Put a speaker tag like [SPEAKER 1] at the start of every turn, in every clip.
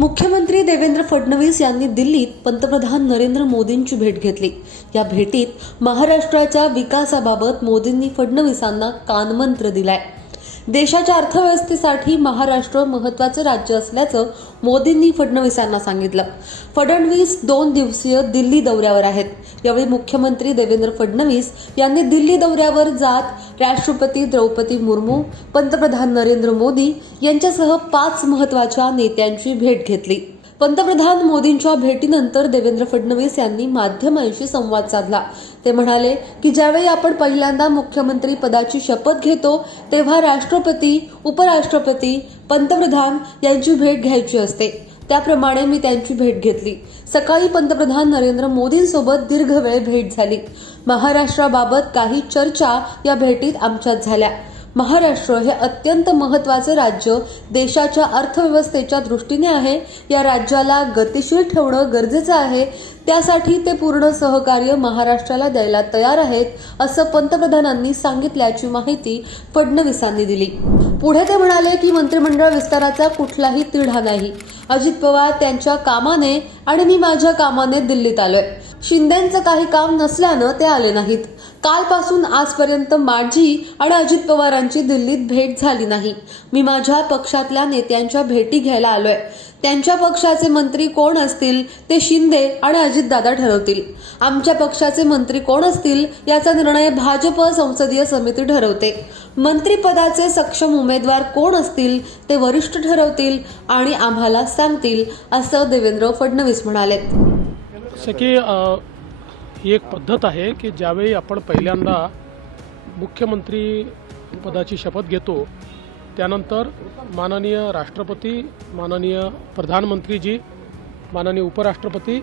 [SPEAKER 1] मुख्यमंत्री देवेंद्र फडणवीस यांनी दिल्लीत पंतप्रधान नरेंद्र मोदींची भेट घेतली. या भेटीत महाराष्ट्राच्या विकासाबाबत मोदींनी फडणवीसांना कानमंत्र दिलाय. देशाच्या अर्थव्यवस्थेसाठी महाराष्ट्र महत्वाचं राज्य असल्याचं मोदींनी फडणवीसांना सांगितलं. फडणवीस दोन दिवसीय दिल्ली दौऱ्यावर आहेत. यावेळी मुख्यमंत्री देवेंद्र फडणवीस यांनी दिल्ली दौऱ्यावर जात राष्ट्रपती द्रौपदी मुर्मू पंतप्रधान नरेंद्र मोदी यांच्यासह पाच महत्त्वाच्या नेत्यांची भेट घेतली. पंतप्रधान मोदींच्या भेटीनंतर देवेंद्र फडणवीस यांनी माध्यमांशी संवाद साधला. ते म्हणाले की ज्यावेळी आपण पहिल्यांदा मुख्यमंत्री पदाची शपथ घेतो तेव्हा राष्ट्रपती उपराष्ट्रपती पंतप्रधान यांची भेट घ्यायची असते. त्याप्रमाणे मी त्यांची भेट घेतली. सकाळी पंतप्रधान नरेंद्र मोदींसोबत दीर्घ वेळ भेट झाली. महाराष्ट्राबाबत काही चर्चा या भेटीत आमच्यात झाल्या. महाराष्ट्र हे अत्यंत महत्त्वाचे राज्य देशाच्या अर्थव्यवस्थेच्या दृष्टीने आहे. या राज्याला गतिशील ठेवणं गरजेचं आहे. त्यासाठी ते पूर्ण सहकार्य महाराष्ट्राला द्यायला तयार आहेत असं पंतप्रधानांनी सांगितल्याची माहिती फडणवीसांनी दिली. पुढे ते म्हणाले की मंत्रिमंडळ विस्ताराचा कुठलाही तिढा नाही. अजित पवार त्यांच्या कामाने आणि मी माझ्या कामाने दिल्लीत आलोय. शिंदेचं काही काम नसल्यानं ते आले नाहीत. कालपासून आजपर्यंत माझी आणि अजित पवारांची दिल्लीत भेट झाली नाही. मी माझ्या पक्षातल्या नेत्यांच्या भेटी घ्यायला आलोय. त्यांच्या पक्षाचे मंत्री कोण असतील ते शिंदे आणि अजितदादा ठरवतील. आमच्या पक्षाचे मंत्री कोण असतील याचा निर्णय भाजप संसदीय समिती ठरवते. मंत्रिपदाचे सक्षम उमेदवार कोण असतील ते वरिष्ठ ठरवतील आणि आम्हाला सांगतील असं देवेंद्र फडणवीस म्हणाले.
[SPEAKER 2] की ही एक पद्धत आहे की ज्यावेळी आपण पहिल्यांदा मुख्यमंत्री पदाची शपथ घेतो त्यानंतर माननीय राष्ट्रपती माननीय प्रधानमंत्रीजी माननीय उपराष्ट्रपती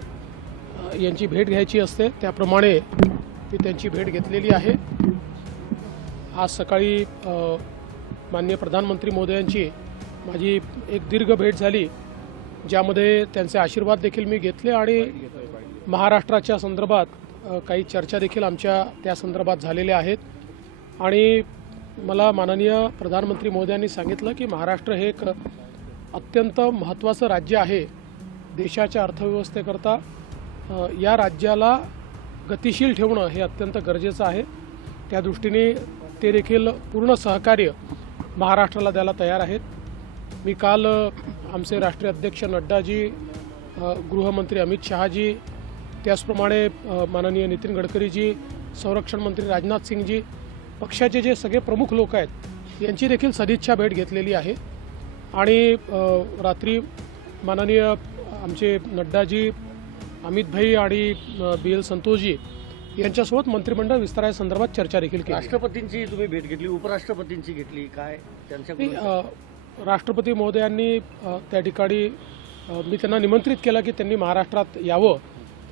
[SPEAKER 2] यांची भेट घ्यायची असते. त्याप्रमाणे मी त्यांची भेट घेतलेली आहे. आज सकाळी माननीय प्रधानमंत्री मोदयांची माझी एक दीर्घ भेट झाली ज्यामध्ये त्यांचे आशीर्वाद देखील मी घेतले आणि महाराष्ट्राच्या संदर्भात काही चर्चा देखील आमच्या त्या संदर्भात झालेल्या आहेत. आणि मला माननीय प्रधानमंत्री मोदयांनी सांगितलं की महाराष्ट्र हे एक अत्यंत महत्त्वाचं राज्य आहे देशाच्या अर्थव्यवस्थेकरता. या राज्याला गतिशील ठेवणं हे अत्यंत गरजेचं आहे. त्या दृष्टीने ते देखील पूर्ण सहकार्य महाराष्ट्राला द्यायला तयार आहेत. मी काल आमचे राष्ट्रीय अध्यक्ष नड्डाजी गृहमंत्री अमित शहाजी त्याचप्रमाणे माननीय नितीन गडकरीजी संरक्षण मंत्री राजनाथ सिंगजी पक्षाचे जे सगळे प्रमुख लोक आहेत यांची देखील सदिच्छा भेट घेतलेली आहे. आणि रात्री माननीय आमचे नड्डाजी अमित भाई आणि बी एल संतोषजी यांच्यासोबत मंत्रिमंडळ विस्तारासंदर्भात चर्चा देखील केली.
[SPEAKER 3] राष्ट्रपतींची तुम्ही भेट घेतली उपराष्ट्रपतींची घेतली काय
[SPEAKER 2] अ, राष्ट्रपती महोदयांनी त्या ठिकाणी मी त्यांना निमंत्रित केलं की त्यांनी महाराष्ट्रात यावं.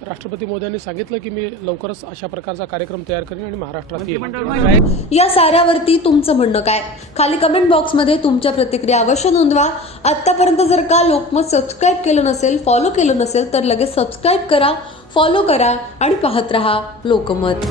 [SPEAKER 2] राष्ट्रपती महोदयांनी सांगितलं की मी लवकरच अशा प्रकारचा कार्यक्रम तयार करेन आणि महाराष्ट्रात येईन.
[SPEAKER 1] या साऱ्यावरती तुमचं म्हणणं काय? खाली कमेंट बॉक्समध्ये तुमच्या प्रतिक्रिया अवश्य नोंदवा. आत्तापर्यंत जर का लोकमत सबस्क्राईब केलं नसेल फॉलो केलं नसेल तर लगेच सबस्क्राईब करा फॉलो करा आणि पाहत रहा लोकमत.